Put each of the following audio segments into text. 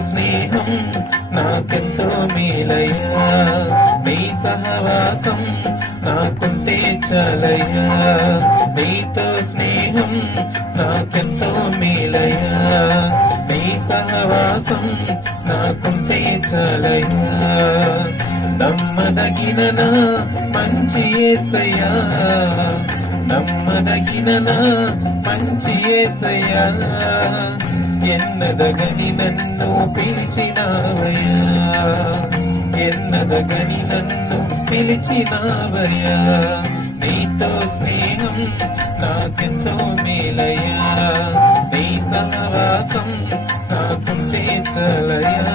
స్నేహం నాకెంతో మేలయ్యా నీ సహవాసం నాకుంటే చాలయ్యా నీతో స్నేహం నాకెంతో మేలయ్యా నీ సహవాసం నాకుంటే చాలయ్యా నమ్మదగిన నా మంచి ఏసయ్యా నమ్మదగిన నా మంచి ఏసయ్యా ఎన్నదగని నన్ను పిలిచినావయ్యా ఎన్నదగని నన్ను పిలిచినావయ్యా నీతో స్నేహం నాకెంతో మేలయ్యా నీ సహవాసం నాకుంటే చలయా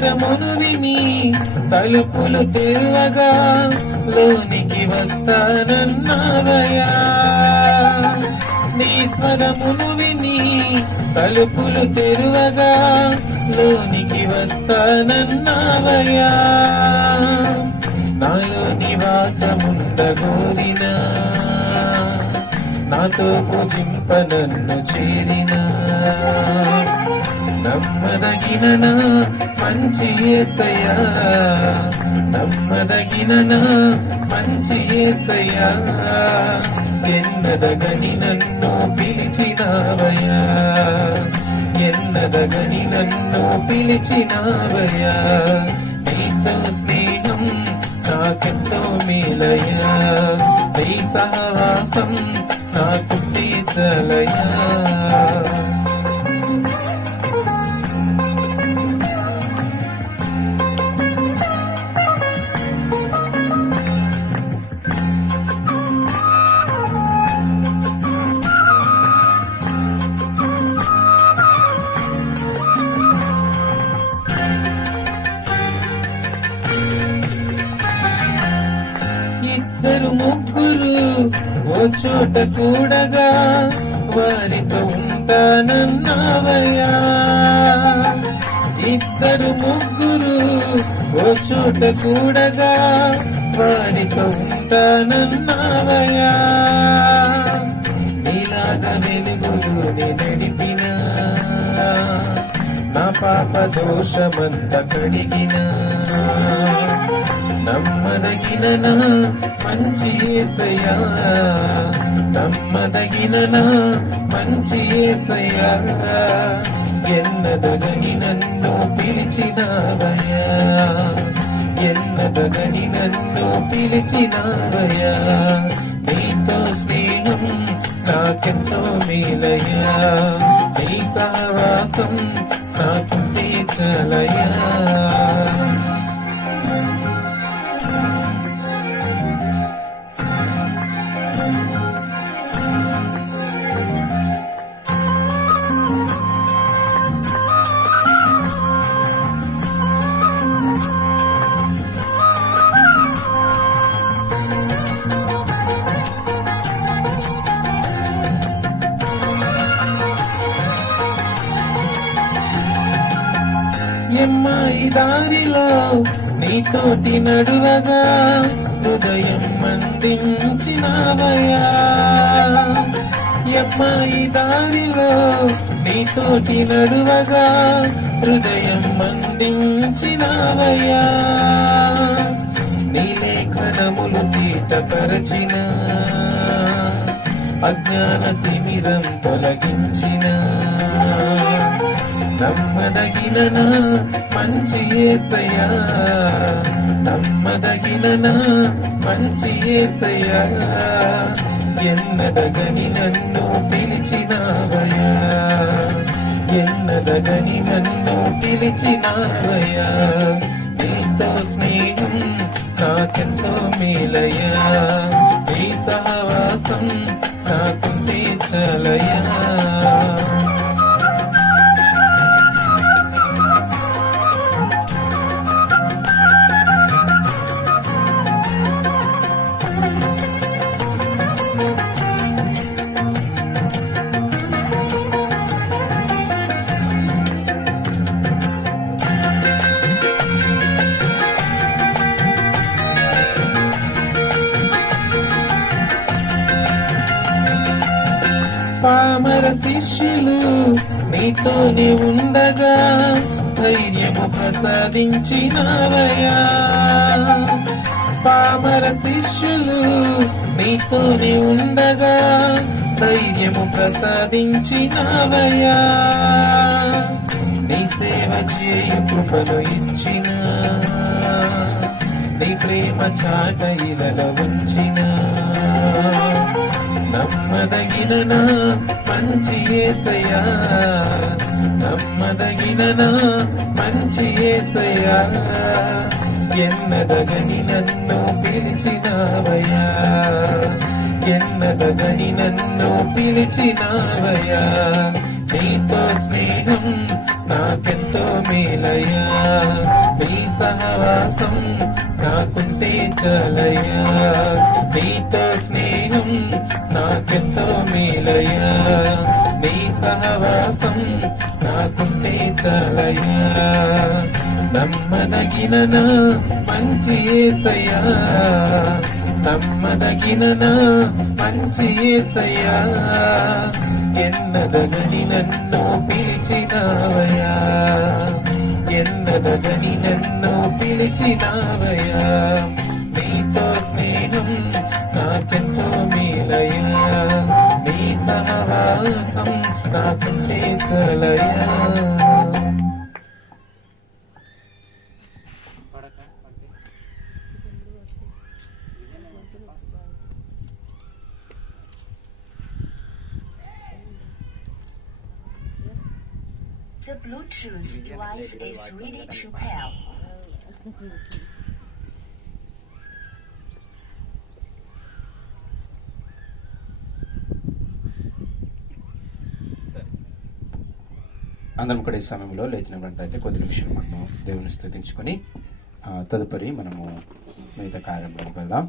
స్వరమును విని తలుపులు తెరవగా లోనికి వస్తానన్నావయా నీ స్వరమును విని తలుపులు తెరవగా లోనికి వస్తానన్నావయా నాలో నివాసముండగోరినా నాతో పూజింప నన్ను చేరినా. నమ్మదగిన మంచి ఏసయ్యా. నమ్మదగిన మంచి ఏసయ్యా. ఎన్నదగని నన్ను పిలిచినావయా ఎన్నదగని నన్ను పిలిచినావయా నీతో స్నేహం నాకెంతో మేలయా నీ సహవాసం నాకు తీర్చలయ్యా ఇద్దరు ముగ్గురు ఓ చోట కూడగా వారితో ఉంటానన్నావయ్యా. ఇద్దరు ముగ్గురు ఓ చోట కూడగా వారితో ఉంటానన్నావయ్యా. నీలాగా వెలుగులు నడిపిన నా పాప దోషమంత కడిగినా. నమ్మదగిన నా మంచి ఏసయ్యా. నమ్మదగిన నా మంచి ఏసయ్యా. ఎన్నదగని నన్ను పిలిచినావయ్యా. ఎన్నదగని నన్ను పిలిచినావయ్యా. నీతో స్నేహం నాకెంతో మేలయ్యా. నీ సహవాసం నాకు తీర్చలయ్యా దారిలో నీతోటి నడువగా హృదయం మందించినావయ్యా ఎమ్మాయి దారిలో నీతోటి నడువగా హృదయం మందించినావయ్యా నీ లేఖనములు తీటపరచిన అజ్ఞాన తిమిరం తొలగించినా. నమ్మదగిన మంచి ఏసయ్యా. నమ్మదగిన మంచి ఏసయ్యా. ఎన్నదగని నన్ను పిలిచినావయ్యా. ఎన్నదగని నన్ను పిలిచినావయ్యా. నీతో స్నేహం నాకెంతో మేలయ్యా. నీ సహవాసం నాకు తీర్చలయ్యా నీతోనే ఉండగా ధైర్యము ప్రసాదించినవయా పామర శిష్యులు నీతోనే ఉండగా ధైర్యము ప్రసాదించినవయా నీ సేవ చేయు కృపను ఇచ్చినా నీ ప్రేమ చాట ఇలలో ఉంచిన. నమ్మదగిన నా మంచి ఏసయ్యా. నమ్మదగిన నా మంచి ఏసయ్యా. ఎన్నదగని నన్ను పిలిచినావయ్యా. ఎన్నదగని నన్ను పిలిచినావయ్యా. నీతో స్నేహం నాకెంతో మేలయ్యా. నీ సహవాసం నాకుంటే చాలయ్యా. నీతో స్నేహం నాకెంతో మేలయ్యా. నీ సహవాసం నాకుంటే చాలయ్యా. నమ్మదగిన మంచి ఏసయ్యా. నమ్మదగిన మంచి ఏసయ్యా. ఎన్నదగని నన్ను పిలిచినావయ్యా. ఎన్నదగని నన్ను పిలిచినావయ్యా నీతో స్నేహం నాకెంతో మేలయ్యా నీ సహవాసం నాకుంటే చలయ్యా The Bluetooth device is ready to pair. అందరం కూడా ఈ సమయంలో లేచినట్లయితే కొద్ది నిమిషం మనము దేవుని స్థుతించుకొని తదుపరి మనము మిగతా కార్యంలోకి వెళ్దాం